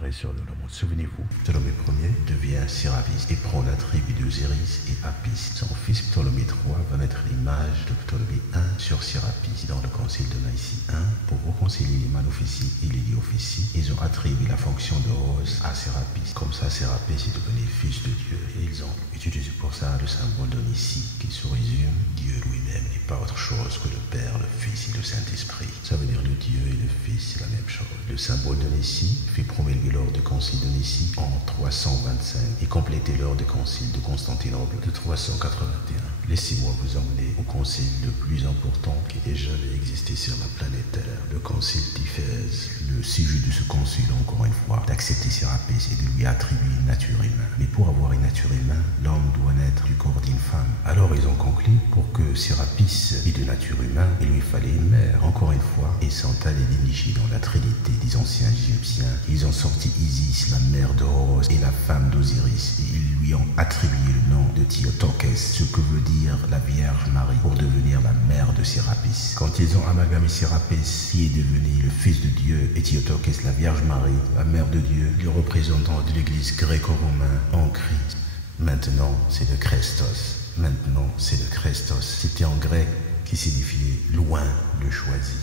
frères et sœurs de l'amour, souvenez-vous, Ptolémée Ier devient Sérapis et prend la tribu d'Osiris et Apis. Son fils Ptolémée III va mettre l'image de Ptolémée I sur Sérapis. Dans le concile de Nicie I, pour réconcilier les monophysies et les diophysies, ils ont attribué la fonction de Horus à Sérapis. Comme ça, Sérapis est devenu fils de Dieu. Et ils ont utilisé pour ça le symbole de Nicie, qui se résume: Dieu lui-même n'est pas autre chose que le Père, le Fils et le Saint-Esprit. Ça veut dire le Dieu et le Fils, c'est la même chose. Le symbole de Nicie fut promulgué lors du concile de Nicie en 325 et complété lors du concile de Constantinople de 381. Laissez-moi vous emmener au concile le plus important qui ait jamais existé sur la planète Terre, le concile d'Éphèse. Le sujet de ce concile, encore une fois, d'accepter Sérapis et de lui attribuer une nature humaine. Mais pour avoir une nature humaine, l'homme doit naître du corps d'une femme. Alors ils ont conclu, pour que Sérapis ait de nature humaine, il lui fallait une mère. Encore une fois, ils sont allés dénicher dans la trinité des anciens Égyptiens. Ils ont sorti Isis, la mère d'Horus, et la femme d'Osiris, et ils lui ont attribué le nom de Théotokès, ce que veut dire la Vierge Marie, pour devenir la mère de Sérapis. Quand ils ont amalgamé Sérapis, qui est devenu le fils de Dieu, et Théotokès, la Vierge Marie, la mère de Dieu, le représentant de l'église gréco-romaine en Christ. Maintenant, c'est le Christos. Maintenant, c'est le Christos. C'était en grec qui signifiait loin, le choisi.